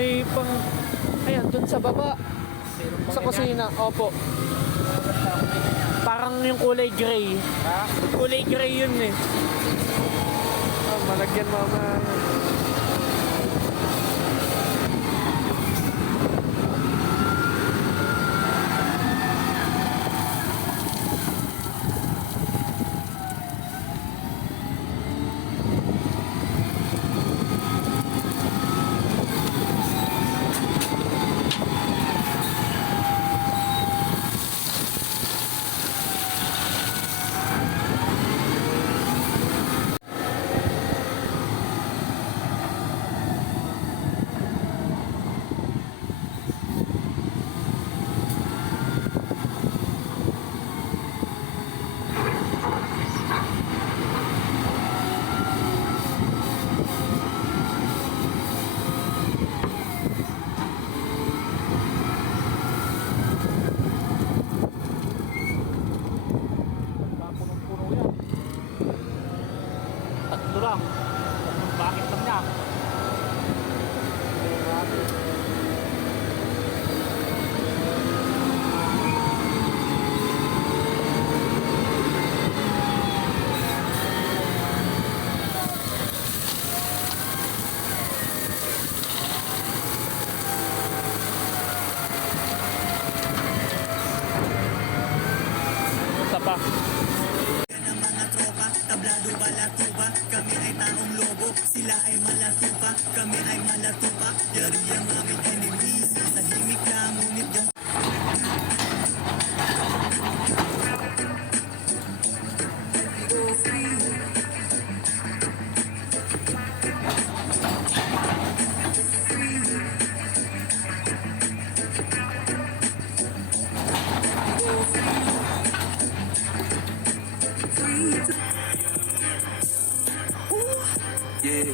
May pang... Ayan, dun sa baba. Sa kusina, opo. Parang yung kulay gray. Ha? Kulay gray yun eh. Malagyan mama. Punong-puno yan. Tatlo lang. Tatlong bakit lang niya. Isa pa. Tablado balatuba, kami ay taong lobo, sila ay malatupa, kami ay malatupa, yari ang aming enemies, tahimik lang ngunit yung yeah.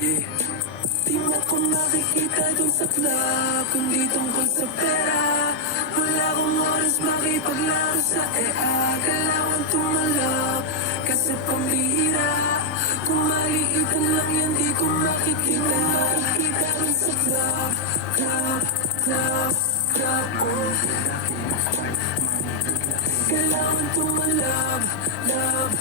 Yeah. Di mo ko makikita dun sa club, kundi tungkol sa pera. Wala akong oras makipaglaro sa EA. Kailangan tumalab, kasi pambihira. Kung maliitan lang yan, di ko makikita. Makikita dun sa club, kailangan tumalab, love.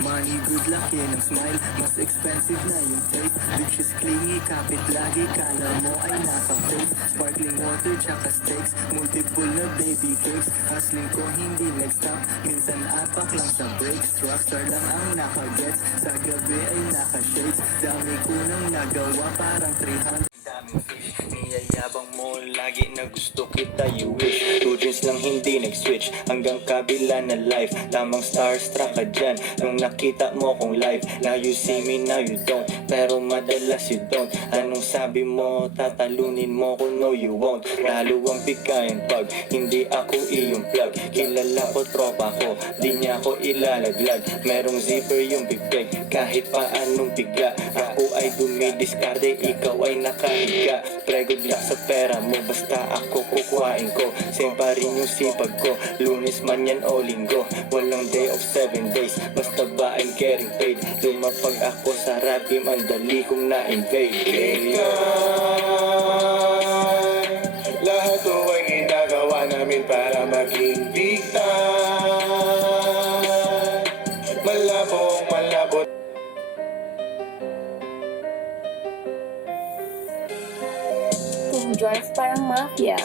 Money, good luck, yan ang smile. Mas expensive na yung taste. Bitches clingy, kapit lagi. Kala mo ay naka-face. Sparkling water, tsaka steaks. Multiple na baby cakes. Hustling ko hindi nag-stop. Minsan apak lang sa breaks. Rockstar lang ang naka-gets. Sa gabi ay naka-shades. Dami ko nang nagawa, parang 300. Daming fish, niyayabang mo lagi na gusto kita, you wish. Two dreams lang hindi nag-switch hanggang kabila na life. Tamang starstruck ka dyan nung nakita mo kong live. Now you see me, now you don't, pero madalas you don't. Anong sabi mo, tatalunin mo ko, no you won't. Lalo ang bigayan pag hindi ako iyong plug. Kilala ko, tropa ko, di niya ako ilalaglag. Merong zipper yung bibig, kahit pa anong bigla. Ako ay dumidiskarte, ikaw ay nakahiga. Pregod lang sa pera mo, basta ako kukuhain ko. Same pa rin yung sipag ko, Lunes man yan o Linggo. Walang day of 7 days, basta ba I'm getting paid. Lumapag ako sa rap game, ang dali kong na-invade. Lahat to ay ginagawa namin para maging big time. Malabot Kung Joyce parang mafia.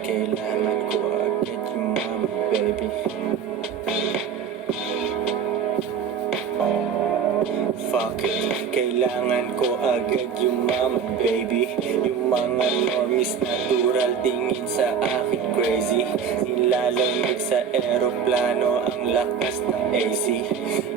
Kailangan ko agad yung mama, baby. Fuck it, kailangan ko agad yung mama, baby. Yung mga normies natural tingin sa akin crazy. Nilalamig sa eroplano ang lakas ng AC.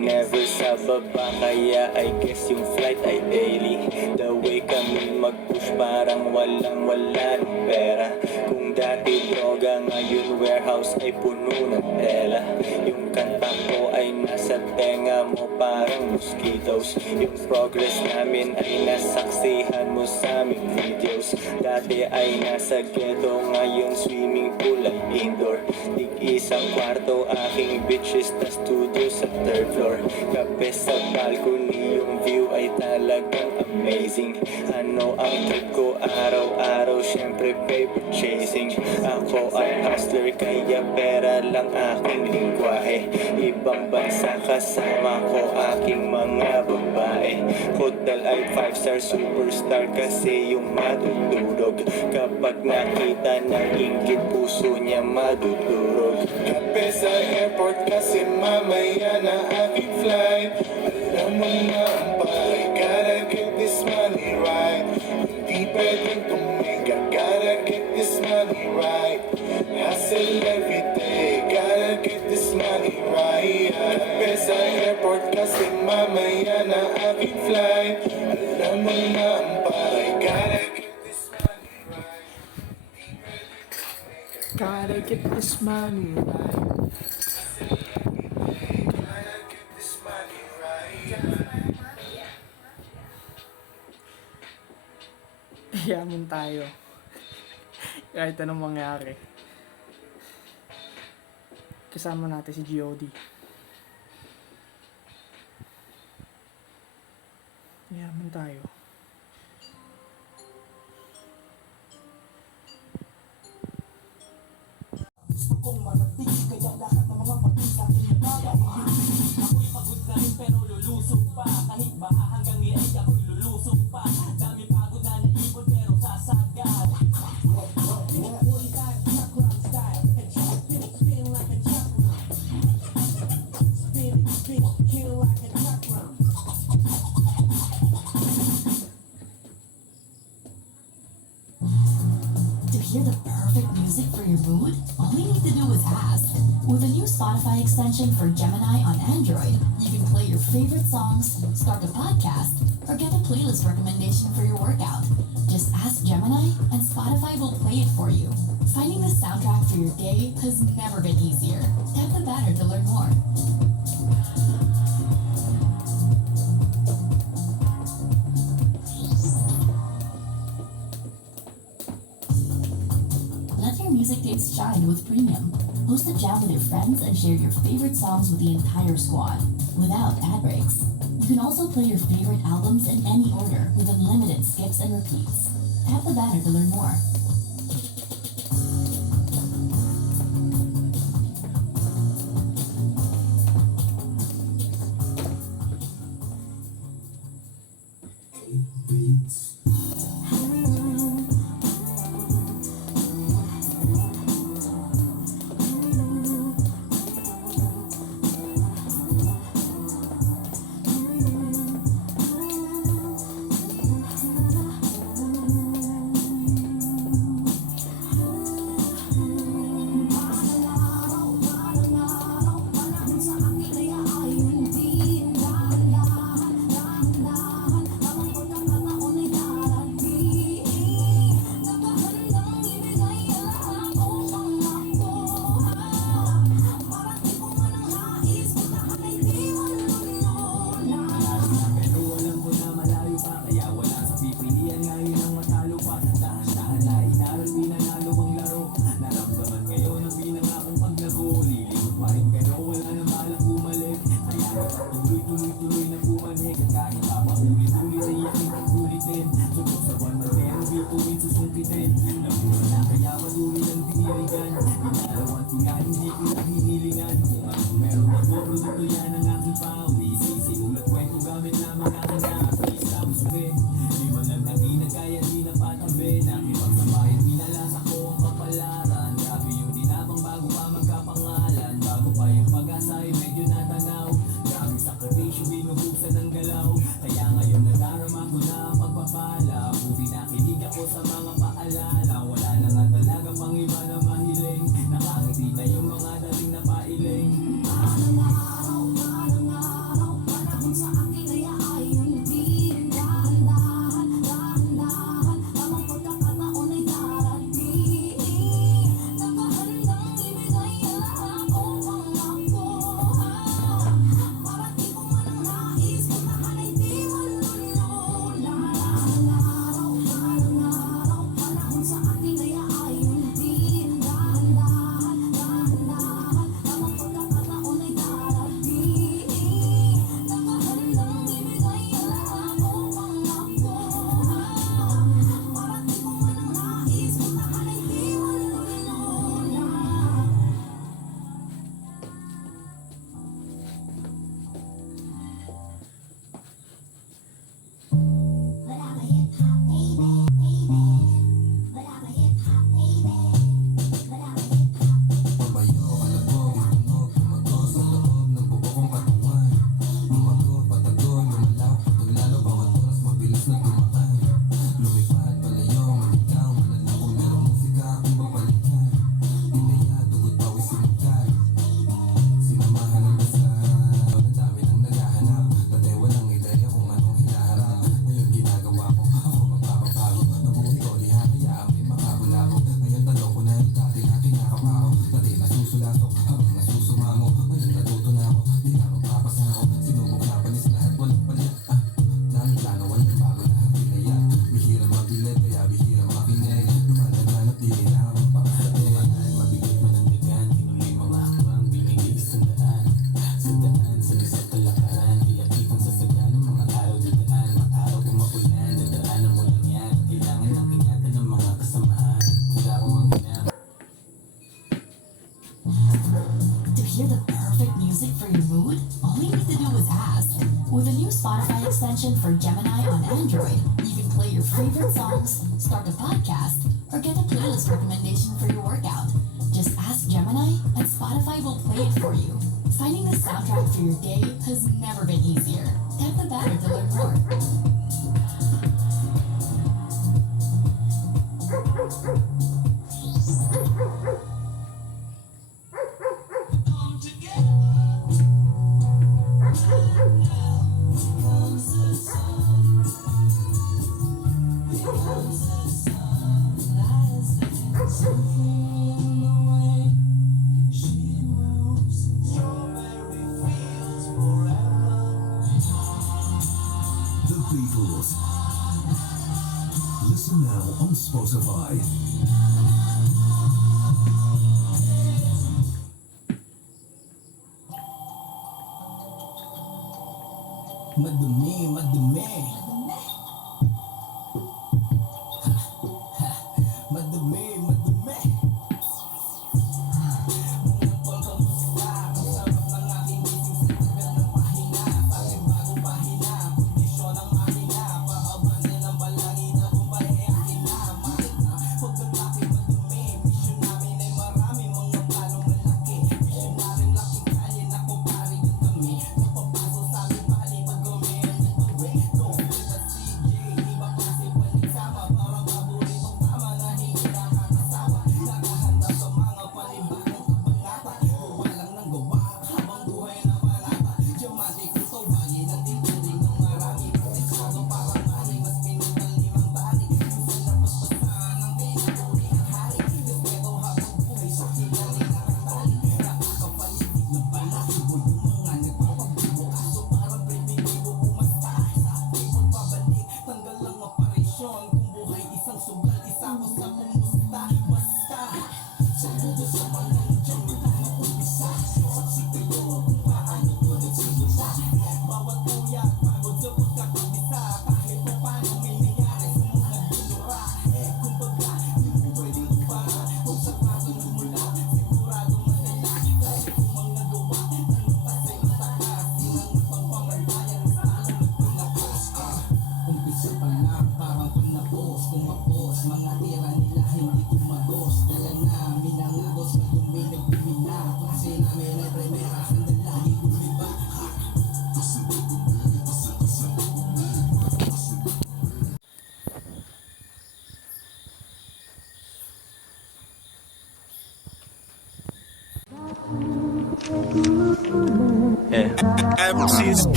never sa baba. Kaya I guess yung flight ay daily. The way kami mag-push parang walang-wala ng pera. Kung dati droga, ngayon warehouse ay puno ng tela. Yung kanta ko ay nasa tenga mo parang mosquitoes. Yung progress namin ay nasaksihan mo sa aming videos. Dati ay nasa ghetto, ngayon swimming pool ay indoor. Tig-isang kwarto, aking bitches na studio sa third floor. Kape sa balcony, yung view ay talagang amazing. Ano ang trip ko araw-araw, syempre paper chasing. Ako ay hustler, kaya pera lang aking lingwahe. Ibang bansa kasama ko aking mga babae. Hotel ay 5-star superstar kasi yung matutulog. Kapag nakita ng inggit, puso niya madudurog. Kape sa airport kasi mamaya na aking flight. Alam mo na ang pare, gotta get this money right. Hindi pwedeng tumiga, gotta get this money right. Hustle every day, gotta get this money right. Kape sa airport kasi mamaya na aking flight. Alam mo na ang pare, gotta get this money right. Gotta get this money right. Yaman tayo. Kahit anong mangyari. Kasama natin si G.O.D. Yaman tayo. To hear the perfect music for your mood, all you need to do is ask. With a new Spotify extension for Gemini on Android, you can play your favorite songs, start a podcast, or get a playlist recommendation for your workout. Just ask Gemini, and Spotify will play it for you. Finding the soundtrack for your day has never been easier. Tap the banner to learn more. Let your music taste shine with Premium. Host a jam with your friends and share your favorite songs with the entire squad, without ad breaks. You can also play your favorite albums in any order with unlimited skips and repeats. Tap the banner to learn more. new Spotify extension for Gemini on Android, you can play your favorite songs, start a podcast, or get a playlist recommendation for your workout. Just ask Gemini and Spotify will play it for you. Finding the soundtrack for your day has never been easier. Tap the banner to learn more. The Beatles. Listen now on Spotify. Madumi, madumi. Madumi, madumi. Mga tol, kamusta? Ang sarap ng aking gising sa tagal ng pahina. Bakit bagong pahina? Kondisyon ang mahina. Paabansin ng balangin na bumbay akin na. Bakit na? Pagkatake madumi. Mission namin ay marami. Mga planong malaki. Missionaryong laking kalye na kumpari yung kami. Napapasok sa aming bali pag gumayon ng tuwi. Don't with the CJ. Iba klase balik sama. Parang paboritong tama na hindi nakakasawa. Nakahanda sa mga panibagong kabanata. Walang nang gawa habang buhay na malata. Diamante kung tawagin ang tinturing ng marami. Proteksado parang mali. Mas pinuntal limang bali. Minsan napaspasahan ang tinaturing ang hari. Respeto habang buhay sa kinaling nakatali. Nakakapaligid na balahibo yung mga nagpapabibo. Aso parang primitibo umasta. Sa ating pagbabalik, tanggal lang aparisyon. Kung buhay isang sugal, isa ko sa pumusta. Basta, saludo sa mga dyan, wala na umpisa. Saksi kayo kung paano ko nagsimula. Bawat kuya, pagod sa pagkakabisa. Kahit pa paano may nangyari sa mga dulura. Kumbaga, di mo pwedeng kumpara. Kung sakado nagmula, sigurado madala. Dahil kung mga gawa, tanong pa sa'yo takas. Silang nagpangpamantayan, lalo nagpinakas. Umpisa pa lang, parang panapos. Kung mapos, mga tira nila hindi tumagos. Dala namin ang agos, madumi nagpumina. Klase namin ay primera, sandalagi bumiba.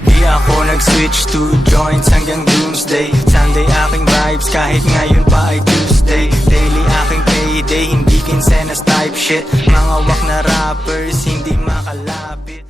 Di ako nag-switch to joints hanggang doomsday. Sunday aking vibes kahit ngayon pa ay Tuesday. Daily aking payday, hindi kinsenas type shit. Mga wak na rappers, hindi makalapit.